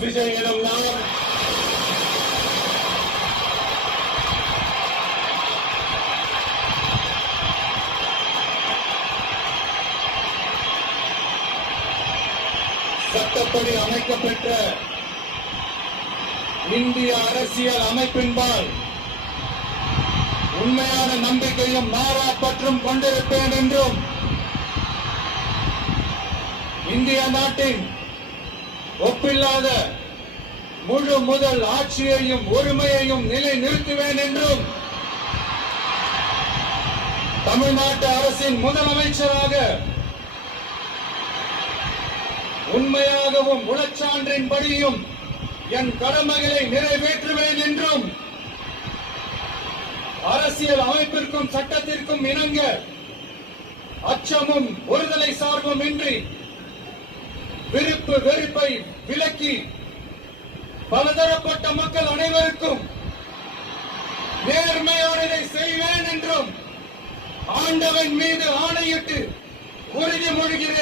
விஜய் எனும் நான் சட்டப்படி அமைக்கப்பெற்ற இந்திய அரசியல் அமைப்பின்பால் உண்மையான நம்பிக்கையும் மாறா பற்றும் கொண்டிருப்பேன் என்றும் இந்திய நாட்டின் ஒப்பில்லாத முழு முதல் ஆட்சியையும் உரிமையையும் நிலைநிறுத்துவேன் என்றும் தமிழ்நாட்டு அரசின் முதலமைச்சராக உண்மையாகவும் உளச்சான்றின்படியும் என் கடமைகளை நிறைவேற்றுவேன் என்றும் அரசியல் அமைப்பிற்கும் சட்டத்திற்கும் இணங்க அச்சமும் ஒருதலை சார்பும் இன்றி விருப்பு வெறுப்பை விலக்கி பலதரப்பட்ட மக்கள் அனைவருக்கும் நேர்மையானதை செய்வேன் என்றும் ஆண்டவன் மீது ஆணையிட்டு உறுதிமொழிகிறேன்.